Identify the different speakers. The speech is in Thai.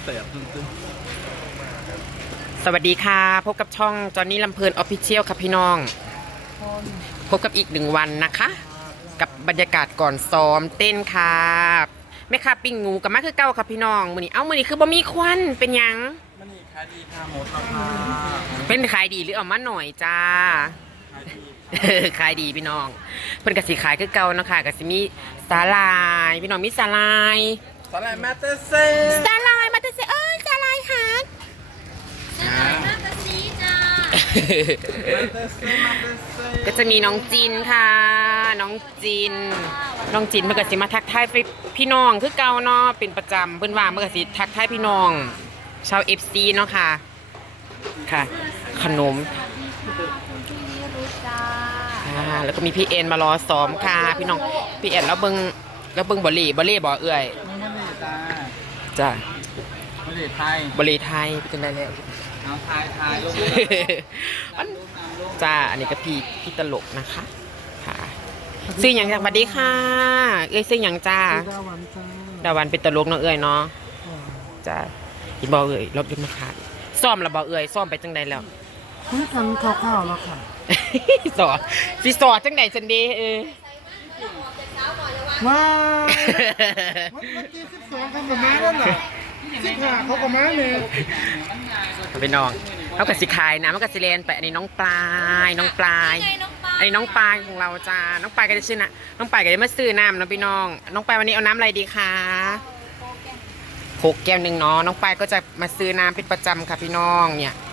Speaker 1: ตะตึ้ง
Speaker 2: สวัสดีค่ะพบกับช่องจอนนี่ลำเพลินออฟฟิเชียลครับพี่น้องพบกับอีก1 วันนะคะ กับบรรยากาศก่อนซ้อมเต้นค่ะแม่ค้าปิ้งงูกับมาคือเก่าครับพี่น้องมือนี้คือบ่มีควันเป็นยัง
Speaker 1: มันนี่ขายดีค่ะหมดราคา
Speaker 2: เป็นขายดีหรือเอามาหน่อยจ้า ขายดีพี่น้องเพิ่นกสิขายคือเก่าเนาะค่ะกสิมีสาลายพี่น้องมีสาลาย
Speaker 1: สาหร่ายมาเตเซ่
Speaker 2: สาลายมาแต่เซสาลายหาด
Speaker 3: น่าจะซีจ้า
Speaker 2: ก็จะมีน้องจินค่ะน้องจินเพิ่นก็สิมาทักทายพี่น้องคือเก่าเนาะเป็นประจำเพิ่นว่าเมื่อก็สิทักทายพี่น้องชาว FC เนาะค่ะค่ะขนมแล้วก็มีพี่เอ็นมารอซ้อมค่ะพี่น้องพี่เอ็นแล้วเบิ่งบอลเล่บ่เอื้อย
Speaker 1: ไม่ได้จ้า
Speaker 2: จ้ะ
Speaker 1: ไม่ได้ไทย
Speaker 2: บอลเล่ไทยไปจังได้แล้ว
Speaker 1: เอาไทยลง
Speaker 2: จ้าอันนี้ก็พี่ตลกนะคะค่ะซื้อหยังจ้ะสวัสดีค่ะเอ้ยซื้อหยังจ้า
Speaker 1: ดาวันจ้า
Speaker 2: ดาวันเป็นตลกเนาะเอ้ยเนาะจ้าอีบ่เอ้ยรถยนต์มาขาดซ่อมแล้วบ่เอ้ยซ่อมไปจังใดแล้ว
Speaker 1: เพิ่งทำข้าวแล้วค่ะ
Speaker 2: สอสิสอจังใดจังเด้
Speaker 1: ว้าววันที่12เขาก็มาแล้วเหรอ15เขาก็มาเนี่ย
Speaker 2: ไปน้องเขาก็สิขายนะมันก็สิเลนไปอันนี้น้องปลายอันนี้น้องปลายของเราจ้าน้องปลายก็จะชื่อนะน้องปลายก็จะมาซื้อน้ำนะพี่น้องน้องปลายวันนี้เอาน้ำอะไรดีคะโคกแก้วหนึ่งเนาะน้องปลายก็จะมาซื้อน้ำเป็นประจำค่ะพี่น้องเนี่ย